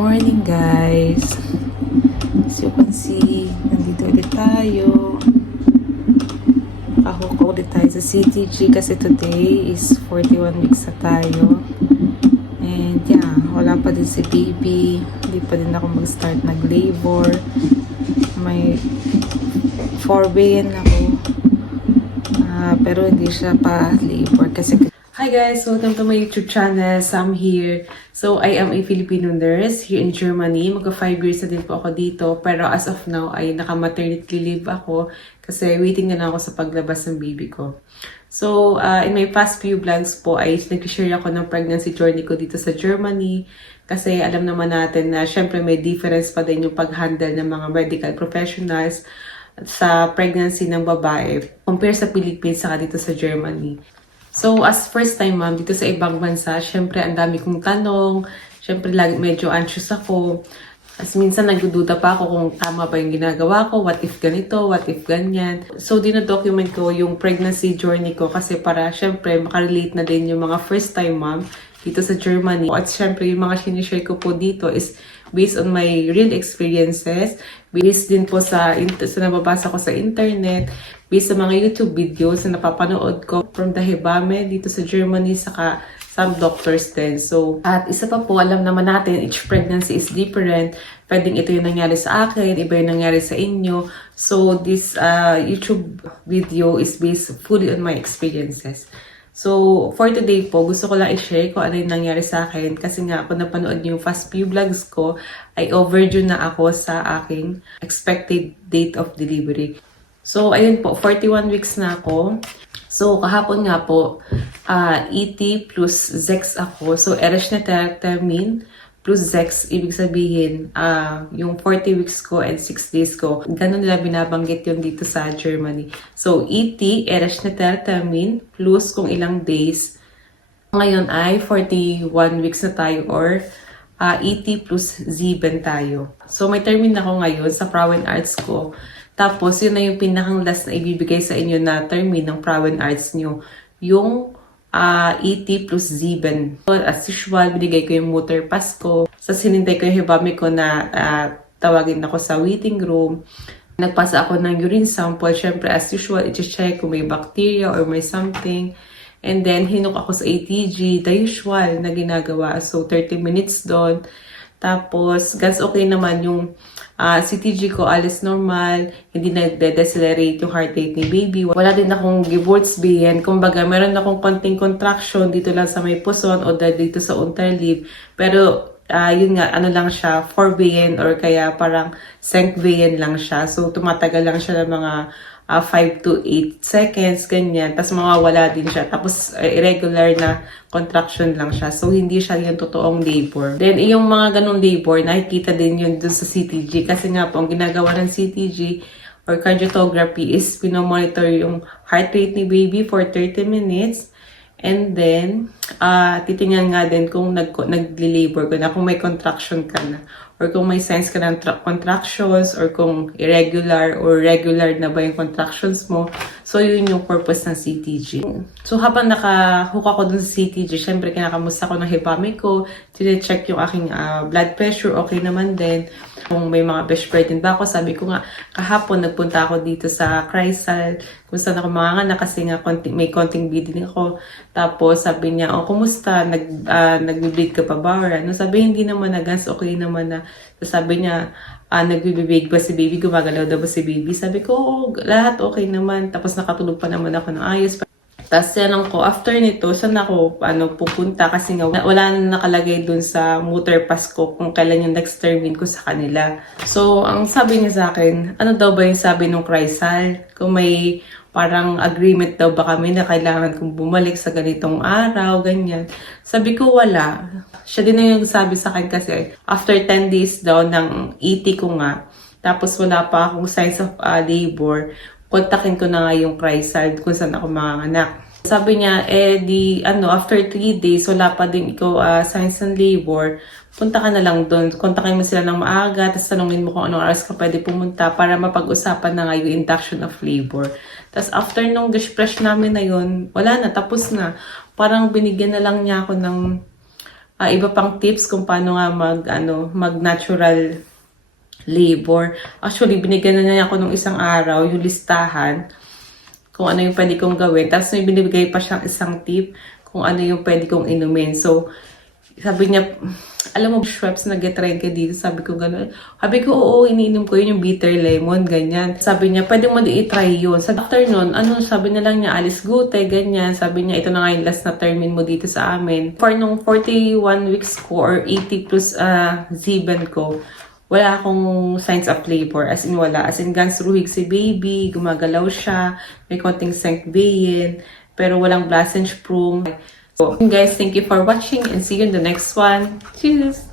Morning guys! As you can see, nandito ulit tayo. Nakahook ulit tayo sa CTG kasi today is 41 weeks na tayo. And yeah, wala pa din si baby. Hindi pa din ako mag-start nag-labor. May 4 ako. Pero hindi siya pa labor kasi. Hi guys! Welcome to my YouTube channel. Sam here. So, I am a Filipino nurse here in Germany. Magka 5 years na din po ako dito. Pero as of now, ay naka-maternity leave ako kasi waiting na lang ako sa paglabas ng baby ko. So, in my past few vlogs po, ay nag-share ako ng pregnancy journey ko dito sa Germany. Kasi alam naman natin na syempre may difference pa din yung pag-handle ng mga medical professionals sa pregnancy ng babae compare sa Philippines saka dito sa Germany. So, as first time mom dito sa ibang bansa, syempre ang dami kong tanong, syempre lagi medyo anxious ako. As minsan nagdududa pa ako kung tama ba yung ginagawa ko, what if ganito, what if ganyan. So, dinodocument ko yung pregnancy journey ko kasi para syempre makarelate na din yung mga first time mom dito sa Germany. At syempre yung mga sinishare ko po dito is based on my real experiences, based din po sa nababasa ko sa internet, based sa mga YouTube videos na napapanood ko from the Hebamme dito sa Germany, saka some doctors din. So, at isa pa po, alam naman natin, each pregnancy is different. Pwedeng ito yung nangyari sa akin, iba yung nangyari sa inyo. So, this YouTube video is based fully on my experiences. So, for today po, gusto ko lang i-share kung ano yung nangyari sa akin. Kasi nga, kung napanood yung past few vlogs ko, ay overdue na ako sa aking expected date of delivery. So, ayun po, 41 weeks na ako. So, kahapon nga po, ET plus ZEX ako. So, Ereshkinetermin plus ZEX, ibig sabihin, yung 40 weeks ko and 6 days ko. Ganun nila binabanggit yun dito sa Germany. So, ET, Ereshkinetermin, plus kung ilang days. Ngayon ay 41 weeks na tayo or ET plus Sieben tayo. So, may termin ako ngayon sa Frauen Arts ko. Tapos, yun na yung pinakang last na ibibigay sa inyo na termin ng Frauen Arts nyo. Yung ET plus Sieben. So, as usual, binigay ko yung motor pass ko. Sa sinintay ko yung Hebamme ko na tawagin ako sa waiting room. Nagpasa ako ng urine sample. Siyempre, as usual, i-check kung may bacteria or may something. And then, hinuk ako sa ATG, the usual na ginagawa. So, 30 minutes doon. Tapos, gas okay naman yung CTG ko, alis normal, hindi na-decelerate yung heart rate ni baby. Wala din akong Geburtswehen. Kumbaga, meron akong konting contraction dito lang sa may puson o dito sa unterlib. Pero, yun nga, ano lang siya, 4-Wehen or kaya parang 5-Wehen lang siya. So, tumatagal lang siya ng mga 5 to 8 seconds, ganyan. Tapos mawawala din siya. Tapos irregular na contraction lang siya. So, hindi siya yung totoong labor. Then, yung mga ganong labor, nakikita din yun dun sa CTG. Kasi nga po, ang ginagawa ng CTG or cardiography is pinomonitor yung heart rate ni baby for 30 minutes. And then, titingnan nga din kung nag-labor ka na, kung may contraction ka na, or kung may signs ka ng contractions, or kung irregular or regular na ba yung contractions mo. So, yun yung purpose ng CTG. So, habang naka-hook ako dun sa CTG, syempre kinakamusta ko ng Hebamme ko, tine-check yung aking blood pressure, okay naman din. Kung may mga best din ba ako, sabi ko nga, kahapon nagpunta ako dito sa Kreisal, kung saan ako manganganak kasi nga may konting bleeding ako. Tapos sabi niya, oh, kumusta? Nag-bleed ka pa ba? Or ano? Sabi, hindi naman na gas, okay naman na. Sabi niya, nagbibibig ba si baby? Gumagalaw daw ba si baby? Sabi ko, oh, lahat okay naman. Tapos nakatulog pa naman ako ng ayos. Tapos yan ko, after nito, saan ako pupunta kasi nga wala na nakalagay dun sa motor pass ko kung kailan yung next termin ko sa kanila. So, ang sabi niya sa akin, ano daw ba yung sabi nung Kreisal? Kung may parang agreement daw ba kami na kailangan kong bumalik sa ganitong araw, ganyan. Sabi ko, wala. Siya din na yung sabi sa akin kasi after 10 days daw ng ET ko nga, tapos wala pa akong signs of labor, kontakin ko na nga yung Kreisal kung saan ako manganganak. Sabi niya, after 3 days, wala pa din ikaw signs ng labor, punta ka na lang doon. Kontakin mo sila ng maaga, tapos tanungin mo kung anong oras ka pwede pumunta para mapag-usapan na nga yung induction of labor. Tapos after nung geshpresh namin na yun, wala na, tapos na. Parang binigyan na lang niya ako ng iba pang tips kung paano nga mag natural labor. Actually, binigyan na niya ako nung isang araw, yung listahan, kung ano yung pwede kong gawin. Tapos may binibigay pa siyang isang tip kung ano yung pwede kong inumin. So, sabi niya, alam mo, Schweppes, nag-try ka dito. Sabi ko gano'n. Sabi ko, oo, iniinom ko yun, yung bitter lemon, ganyan. Sabi niya, pwede mo di i-try yun. Sa after nun, sabi na lang niya, alis gute, ganyan. Sabi niya, ito na nga yung last na termin mo dito sa amin. For nung 41 weeks ko or 80 plus Zban ko, wala akong signs of labor. As in, wala. As in, gansruhig si baby, gumagalaw siya, may konting senkbayin, pero walang Blasensprum. So, guys, thank you for watching and see you in the next one. Cheers!